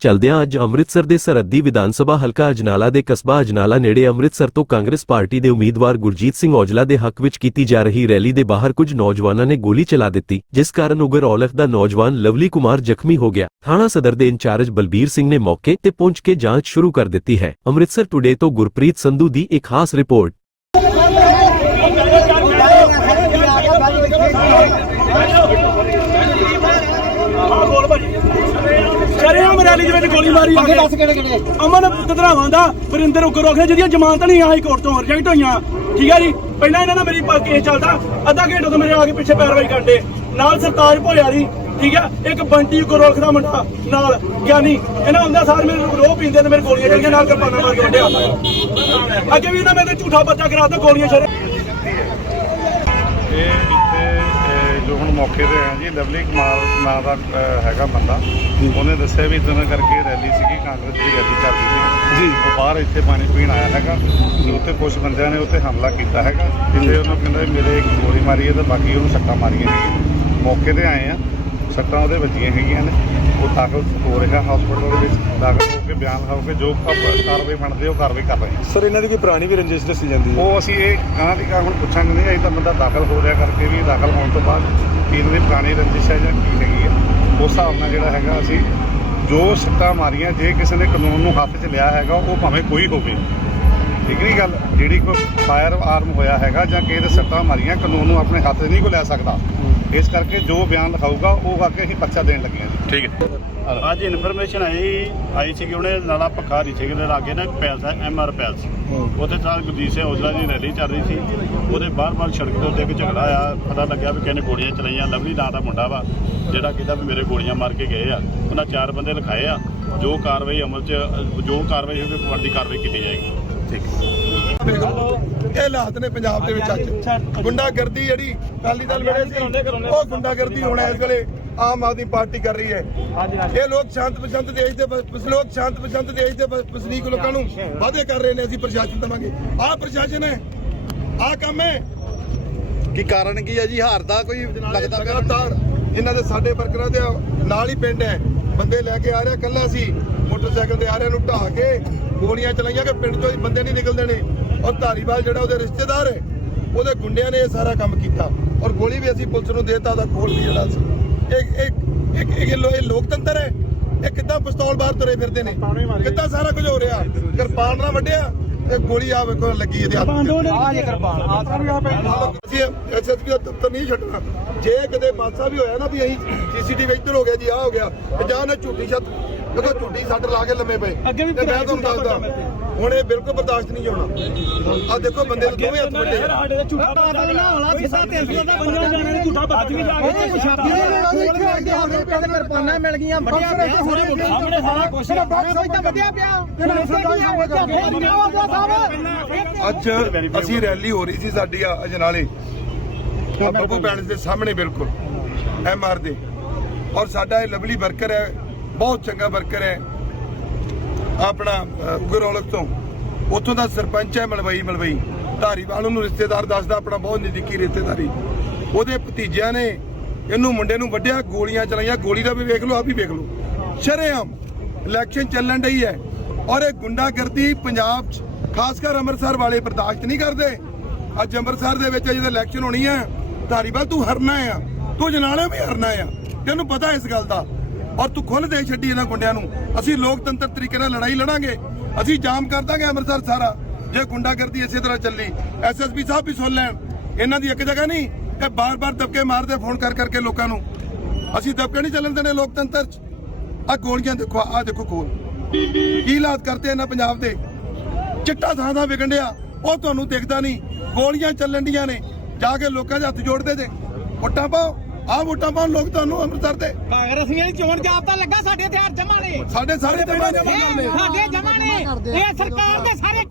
ਚਲਦਿਆਂ ਅੱਜ ਅੰਮ੍ਰਿਤਸਰ ਦੇ ਸਰਹੱਦੀ ਵਿਧਾਨ ਸਭਾ ਹਲਕਾ ਅਜਨਾਲਾ ਦੇ ਕਸਬਾ ਅਜਨਾਲਾ ਨੇੜੇ ਅੰਮ੍ਰਿਤਸਰ ਤੋਂ ਕਾਂਗਰਸ ਪਾਰਟੀ ਦੇ ਉਮੀਦਵਾਰ ਗੁਰਜੀਤ ਸਿੰਘ ਔਜਲਾ ਦੇ ਹੱਕ ਵਿੱਚ ਕੀਤੀ ਜਾ ਰਹੀ ਰੈਲੀ ਦੇ ਬਾਹਰ ਕੁਝ ਨੌਜਵਾਨਾਂ ਨੇ ਗੋਲੀ ਚਲਾ ਦਿੱਤੀ, ਜਿਸ ਕਾਰਨ ਉਗਰ ਔਲਖ ਦਾ ਨੌਜਵਾਨ ਲਵਲੀ ਕੁਮਾਰ ਜ਼ਖਮੀ ਹੋ ਗਿਆ। ਥਾਣਾ ਸਦਰ ਦੇ ਇੰਚਾਰਜ ਬਲਬੀਰ ਸਿੰਘ ਨੇ ਮੌਕੇ ਤੇ ਪਹੁੰਚ ਕੇ ਜਾਂਚ ਸ਼ੁਰੂ ਕਰ ਦਿੱਤੀ ਹੈ। ਅੰਮ੍ਰਿਤਸਰ ਟੁਡੇ ਤੋਂ ਗੁਰਪ੍ਰੀਤ ਸੰਧੂ ਦੀ ਇੱਕ ਖਾਸ ਰਿਪੋਰਟ। ਰੈਲੀ ਦੇ ਵਿੱਚ ਗੋਲੀ ਮਾਰੀ ਆ ਕੇ ਦੱਸ ਕਿਹੜੇ ਕਿਹੜੇ ਅਮਨ ਕਧਰਾਵਾਂ ਦਾ ਵਰਿੰਦਰ ਉਗਰ ਰੋਖੇ ਜਿਹਦੀਆਂ ਜ਼ਮਾਨਤਾਂ ਨਹੀਂ ਹਾਈ ਕੋਰਟ ਤੋਂ ਰਿਜੈਕਟ ਹੋਈਆਂ। ਠੀਕ ਹੈ ਜੀ? ਪਹਿਲਾਂ ਇਹਨਾਂ ਦਾ ਮੇਰੀ ਕੇਸ ਚੱਲਦਾ। ਅੱਧਾ ਘੰਟੇ ਤੋਂ ਮੇਰੇ ਆ ਕੇ ਪਿੱਛੇ ਪੈਰਵਾਈ ਕਰਦੇ। ਨਾਲ ਸਰਤਾਜ ਭੋਲਿਆ ਦੀ ਠੀਕ ਹੈ ਇੱਕ ਬੰਟੀ ਉਗਰ ਰੋਖ ਦਾ ਮੁੰਡਾ ਨਾਲ ਗਿਆਨੀ ਇਹਨਾਂ ਹੁੰਦਾ ਸਾਰ ਮੇਰੇ ਰੋਹ ਪੀਂਦੇ ਤੇ ਮੇਰੇ ਗੋਲੀਆਂ ਚੱਲੀਆਂ ਨਾਲ ਕਿਰਪਾਨਾਂ ਮਾਰ ਕੇ ਵੱਢਿਆ ਅੱਗੇ ਵੀ ਇਹਨਾਂ ਮੇਰੇ ਤੇ ਝੂਠਾ ਬੱਚਾ ਕਰਾਤਾ ਗੋਲੀਆਂ ਅਹ, ਜੋ ਹੁਣ ਮੌਕੇ ਤੇ ਆਏ ਜੀ ਲਵਲੀ ਕੁਮਾਰ ਨਾਂ ਦਾ ਹੈਗਾ ਬੰਦਾ। ਉਹਨੇ ਦੱਸਿਆ ਵੀ ਇਦਾਂ ਕਰਕੇ ਰੈਲੀ ਸੀਗੀ ਕਾਂਗਰਸ ਦੀ ਰੈਲੀ ਚੱਲਦੀ ਸੀ। ਜੀ। ਉਹ ਬਾਹਰ ਇੱਥੇ ਪਾਣੀ ਪੀਣ ਆਇਆ ਹੈਗਾ। ਉੱਥੇ ਕੁਝ ਬੰਦਿਆਂ ਨੇ ਉੱਥੇ ਹਮਲਾ ਕੀਤਾ ਹੈਗਾ। ਜਿੱਥੇ ਉਹਨਾਂ ਕਹਿੰਦਾ ਵੀ ਮੇਰੇ ਇੱਕ ਗੋਲੀ ਮਾਰੀ ਹੈ ਤੇ ਬਾਕੀ ਉਹਨੂੰ ਸੱਟਾਂ ਮਾਰੀਆਂ ਹੈਗੀਆਂ। ਮੌਕੇ ਤੇ ਆਏ ਆ। ਸੱਟਾਂ ਉਹਦੇ ਵੱਜੀਆਂ ਹੈਗੀਆਂ ਨੇ। ਉਹ ਦਾਖਲ ਹੋ ਰਿਹਾ ਹਸਪੀਟਲ ਦੇ ਵਿੱਚ। ਦਾਖਲ ਹੋ ਕੇ ਬਿਆਨ ਲਿਖਾਓ ਕੇ ਜੋ ਕਾਰਵਾਈ ਬਣਦੀ ਉਹ ਕਾਰਵਾਈ ਕਰ ਰਹੇ ਹਾਂ। ਸਰ ਇਹਨਾਂ ਦੀ ਕੋਈ ਪੁਰਾਣੀ ਵੀ ਰੰਜਿਸ਼ ਦੱਸੀ ਜਾਂਦੀ ਹੈ? ਉਹ ਅਸੀਂ ਇਹ ਕਹਾਂ ਦੀ ਕਹਾਂ ਹੁਣ ਪੁੱਛਾਂਗੇ ਨਹੀਂ ਅਜੇ ਤਾਂ ਬੰਦਾ ਦਾਖਲ ਹੋ ਰਿਹਾ ਕਰਕੇ ਵੀ ਦਾਖਲ ਹੋਣ ਤੋਂ ਬਾਅਦ ਕੀ ਇਹਨਾਂ ਦੀ ਪੁਰਾਣੀ ਰੰਜਿਸ਼ ਹੈ ਜਾਂ ਕੀ ਹੈਗੀ ਹੈ। ਉਸ ਹਿਸਾਬ ਨਾਲ ਜਿਹੜਾ ਹੈਗਾ ਅਸੀਂ ਜੋ ਸੱਟਾਂ ਮਾਰੀਆਂ ਜੇ ਕਿਸੇ ਨੇ ਕਾਨੂੰਨ ਨੂੰ ਹੱਥ 'ਚ ਲਿਆ ਹੈਗਾ ਉਹ ਭਾਵੇਂ ਕੋਈ ਹੋਵੇ। ਠੀਕ ਨਹੀਂ ਗੱਲ? ਜਿਹੜੀ ਕੋਈ ਫਾਇਰ ਆਰਮ ਹੋਇਆ ਹੈਗਾ ਜਾਂ ਕਿਸੇ ਦੇ ਸੱਟਾਂ ਮਾਰੀਆਂ ਕਾਨੂੰਨ ਨੂੰ ਆਪਣੇ ਹੱਥ 'ਚ ਨਹੀਂ ਕੋ ਲੈ ਸਕਦਾ। ਇਸ ਕਰਕੇ ਜੋ ਬਿਆਨ ਲਿਖਾਊਗਾ ਉਹ ਕਰਕੇ ਅਸੀਂ ਪਰਚਾ ਦੇਣ ਲੱਗੇ ਹਾਂ ਜੀ। ਠੀਕ ਹੈ। ਅੱਜ ਇਨਫੋਰਮੇਸ਼ਨ ਆਈ ਆਈ ਸੀ ਕਿ ਉਹਨੇ ਨਾਲਾ ਪੱਖਾ ਰਿਛੇ ਦੇ ਲਾਗੇ ਨਾ ਇੱਕ ਪੈਲਸ ਹੈ ਐਮ ਆਰ ਪੈਲਸ। ਉੱਥੇ ਸਾਲ ਗੁਰਜੀਤ ਸਿੰਘ ਔਜਲਾ ਦੀ ਰੈਲੀ ਚੱਲ ਰਹੀ ਸੀ। ਉਹਦੇ ਬਾਰ-ਬਾਰ ਸੜਕ ਦੇ ਉੱਤੇ ਇੱਕ ਝਗੜਾ ਆ ਪਤਾ ਲੱਗਿਆ ਵੀ ਕਿਹਨੇ ਗੋਲੀਆਂ ਚਲਾਈਆਂ ਲਵਲੀ ਨਾਂ ਦਾ ਮੁੰਡਾ ਵਾ ਜਿਹੜਾ ਕਹਿੰਦਾ ਵੀ ਮੇਰੇ ਗੋਲੀਆਂ ਮਾਰ ਕੇ ਗਏ ਆ। ਉਹਨਾਂ ਚਾਰ ਬੰਦੇ ਲਿਖਾਏ ਆ ਜੋ ਕਾਰਵਾਈ ਅਮਲ 'ਚ ਜੋ ਕਾਰਵਾਈ ਹੋਵੇ ਬਣਦੀ ਕਾਰਵਾਈ ਕੀਤੀ ਜਾਏਗੀ। ਇਹ ਹਾਲਾਤ ਨੇ ਪੰਜਾਬ ਦੇ ਵਿੱਚ ਅੱਜ। ਗੁੰਡਾਗਰਦੀ ਜਿਹੜੀ ਅਕਾਲੀ ਦਲ ਵੇਲੇ ਸੀ ਉਹ ਗੁੰਡਾਗਰਦੀ ਹੁਣ ਇਸ ਵੇਲੇ ਆਮ ਆਦਮੀ ਪਾਰਟੀ ਕਰ ਰਹੀ ਹੈ। ਇਹ ਲੋਕ ਸ਼ਾਂਤ ਪਸੰਦ ਦੇਸ਼ ਦੇ ਬਸ ਲੋਕ ਸ਼ਾਂਤ ਪਸੰਦ ਦੇਸ਼ ਦੇ ਬਸ ਵਸਨੀਕ ਲੋਕਾਂ ਨੂੰ ਵਾਅਦੇ ਕਰ ਰਹੇ ਨੇ ਅਸੀਂ ਪ੍ਰਸ਼ਾਸਨ ਦੇਵਾਂਗੇ। ਆਹ ਪ੍ਰਸ਼ਾਸਨ ਹੈ। ਆਹ ਕੰਮ ਹੈ। ਕੀ ਕਾਰਨ ਕੀ ਹੈ ਜੀ? ਹਾਰ ਦਾ ਕੋਈ ਲੱਗਦਾ ਪਿਆ ਲਗਾਤਾਰ ਇਹਨਾਂ ਦੇ ਸਾਡੇ ਵਰਕਰਾਂ ਦੇ ਨਾਲ ਹੀ ਪਿੰਡ ਹੈ। ਬੰਦੇ ਲੈ ਕੇ ਆ ਰਿਹਾ ਕੱਲਾ ਸੀ। ਮੋਟਰਸਾਈਕਲ ਤੇ ਆ ਰਿਹਾ ਨੂੰ ਢਾਹ ਕੇ ਗੋਲੀਆਂ ਚਲਾਈਆਂ ਕਿ ਪਿੰਡ ਚੋਂ ਹੀ ਬੰਦੇ ਨਹੀਂ ਨਿਕਲਦੇ ਨੇ। ਔਰ ਧਾਰੀਵਾਲ ਜਿਹੜਾ ਉਹਦੇ ਰਿਸ਼ਤੇਦਾਰ ਹੈ ਉਹਦੇ ਗੁੰਡਿਆਂ ਨੇ ਇਹ ਸਾਰਾ ਕੰਮ ਕੀਤਾ। ਔਰ ਗੋਲੀ ਵੀ ਅਸੀਂ ਪੁਲਿਸ ਨੂੰ ਦੇਤਾ ਉਹਦਾ ਖੋਲ ਵੀ ਜਿਹੜਾ ਸੀ। ਇੱਕ ਇੱਕ ਇੱਕ ਇਹ ਲੋਕਤੰਤਰ ਹੈ। ਇਹ ਕਿੱਦਾਂ ਪਿਸਤੌਲ ਬਾਹਰ ਤੁਰੇ ਫਿਰਦੇ ਨੇ? ਕਿੱਦਾਂ ਸਾਰਾ ਕੁਝ ਹੋ ਰਿਹਾ? ਕਿਰਪਾਨ ਨਾਲ ਵੱਢਿਆ ਤੇ ਗੋਲੀ ਆ ਵੇਖੋ ਲੱਗੀ ਇਹਦੇ ਹੱਥ ਤੇ। ਆ ਜੇ ਕਿਰਪਾਨ ਆ ਅਸੀਂ ਐਸਐਸਪੀ ਦਾ ਦਫ਼ਤਰ ਨਹੀਂ ਛੱਡਣਾ। ਜੇ ਕਦੇ ਬਾਦਸ਼ਾਹ ਵੀ ਹੋਇਆ ਨਾ ਵੀ ਅਸੀਂ ਸੀਸੀਟੀਵੀ ਇੱਧਰ ਹੋ ਗਿਆ ਜੀ ਆ ਹੋ ਗਿਆ ਤੇ ਜਾਂ ਨਾ ਝੂਠੀ ਛੱਤ ਦੇਖੋ ਝੂਠੀ ਸੱਟ ਲਾ ਕੇ ਲੰਮੇ ਪਏ। ਅੱਗੇ ਵੀ ਤੇ ਮੈਂ ਤੁਹਾਨੂੰ ਦੱਸਦਾ ਹੁਣ ਇਹ ਬਿਲਕੁਲ ਬਰਦਾਸ਼ਤ ਨਹੀਂ ਹੋਣਾ। ਆ ਦੇਖੋ ਬੰਦੇ ਦੇ ਦੋਵੇਂ ਹੱਥ ਵੱਡੇ ਆ। ਸਾਡੇ ਦਾ ਝੂਠਾ ਬਾਤ ਨਾ ਹੋਣਾ ਸਿੱਧਾ 300 ਦਾ ਬੰਦਾ ਜਾਣਾ ਨੇ ਝੂਠਾ ਬਾਤ ਵੀ ਜਾ ਕੇ ਛਾਪੀ ਕਿਰਪਾਨਾਂ ਮਿਲ ਗਈਆਂ ਵੱਡੀਆਂ ਸਾਹਮਣੇ ਸਾਰਾ ਕੁਝ ਵਧਿਆ ਪਿਆ। ਅੱਜ ਅਸੀਂ ਰੈਲੀ ਹੋ ਰਹੀ ਸੀ ਸਾਡੀ ਆ? ਅਜਨਾਲੇ ਆ ਬੱਬੂ ਪੈਲਸ ਦੇ ਸਾਹਮਣੇ ਬਿਲਕੁਲ ਐਮਆਰ ਦੇ। ਔਰ ਸਾਡਾ ਇਹ ਲਵਲੀ ਵਰਕਰ ਹੈ ਬਹੁਤ ਚੰਗਾ ਵਰਕਰ ਹੈ। ਆਪਣਾ ਅ, ਗੁਰੌਲਖ ਤੋਂ। ਉੱਥੋਂ ਦਾ ਸਰਪੰਚ ਹੈ ਮਲਵਈ ਮਲਵਈ। ਧਾਰੀਵਾਲ ਨੂੰ ਰਿਸ਼ਤੇਦਾਰ ਦੱਸਦਾ ਆਪਣਾ ਬਹੁਤ ਨਜ਼ਦੀਕੀ ਰਿਸ਼ਤੇਦਾਰੀ। ਉਹਦੇ ਭਤੀਜਿਆਂ ਨੇ ਇਹਨੂੰ ਮੁੰਡੇ ਨੂੰ ਵੱਢਿਆ ਗੋਲੀਆਂ ਚਲਾਈਆਂ। ਗੋਲੀ ਦਾ ਵੀ ਵੇਖ ਲਓ ਆ ਵੀ ਵੇਖ ਲਓ। ਸ਼ਰੇਆਮ ਇਲੈਕਸ਼ਨ ਚੱਲਣ ਡਈ ਹੈ। ਔਰ ਇਹ ਗੁੰਡਾਗਰਦੀ ਪੰਜਾਬ 'ਚ ਖਾਸ ਕਰ ਅੰਮ੍ਰਿਤਸਰ ਵਾਲੇ ਬਰਦਾਸ਼ਤ ਨਹੀਂ ਕਰਦੇ। ਅੱਜ ਅੰਮ੍ਰਿਤਸਰ ਦੇ ਵਿੱਚ ਜਦੋਂ ਇਲੈਕਸ਼ਨ ਹੋਣੀ ਹੈ ਧਾਰੀਵਾਲ ਤੂੰ ਹਰਨਾ ਆ। ਤੂੰ ਜਨਾਲੇ ਵੀ ਹਰਨਾ ਆ। ਤੈਨੂੰ ਪਤਾ ਇਸ ਗੱਲ ਦਾ। ਔਰ ਤੂੰ ਖੁੱਲ ਦੇ ਛੱਡੀ ਇਹਨਾਂ ਗੁੰਡਿਆਂ ਨੂੰ। ਅਸੀਂ ਲੋਕਤੰਤਰ ਤਰੀਕੇ ਨਾਲ ਲੜਾਈ ਲੜਾਂਗੇ। ਅਸੀਂ ਜਾਮ ਕਰ ਦਾਂਗੇ ਅੰਮ੍ਰਿਤਸਰ ਸਾਰਾ। ਜੇ ਗੁੰਡਾਗਰਦੀ ਇਸੇ ਤਰ੍ਹਾਂ ਚੱਲੀ ਐਸਐਸਪੀ ਸਾਹਿਬ ਵੀ ਸੁਣ ਲੈਣ। ਇਹਨਾਂ ਦੀ ਇੱਕ ਜਗ੍ਹਾ ਨਹੀਂ ਕਿ ਬਾਰ-ਬਾਰ ਦਬਕੇ ਮਾਰਦੇ, ਫੋਨ ਕਰ ਕਰਕੇ ਲੋਕਾਂ ਨੂੰ। ਅਸੀਂ ਦਬਕੇ ਨਹੀਂ ਚੱਲਣ ਦੇਣੇ ਲੋਕਤੰਤਰ 'ਚ। ਆ ਗੋਲੀਆਂ ਦੇਖੋ ਆ ਦੇਖੋ ਕੋਲ ਕੀ ਹਾਲਾਤ ਕਰਤੇ ਇਹਨਾਂ ਪੰਜਾਬ ਦੇ? ਚਿੱਟਾ ਥਾਂ ਥਾਂ ਵਿਕਣ ਡਿਆ ਉਹ ਤੁਹਾਨੂੰ ਦਿਖਦਾ ਨਹੀਂ। ਗੋਲੀਆਂ ਚੱਲਣ ਡੀਆਂ ਨੇ। ਜਾ ਕੇ ਲੋਕਾਂ ਦੇ ਹੱਥ ਜੋੜਦੇ ਤੇ ਵੋਟਾਂ ਪਾਓ। ਆਹ ਵੋਟਾਂ ਪਾਉਣ ਲੋਕ ਤੁਹਾਨੂੰ ਅੰਮ੍ਰਿਤਸਰ ਦੇ। ਕਾਂਗਰਸੀਆਂ ਦੀ ਚੋਣ ਜਾਬਤਾ ਲੱਗਾ ਸਾਡੇ ਹਥਿਆਰ ਜਮਾ ਨੇ। ਸਾਡੇ ਸਾਰੇ ਜਮਾ ਕਰਨੇ ਸਾਡੇ ਜਮਾ ਨੇ। ਇਹ ਸਰਕਾਰ ਦੇ ਸਾਰੇ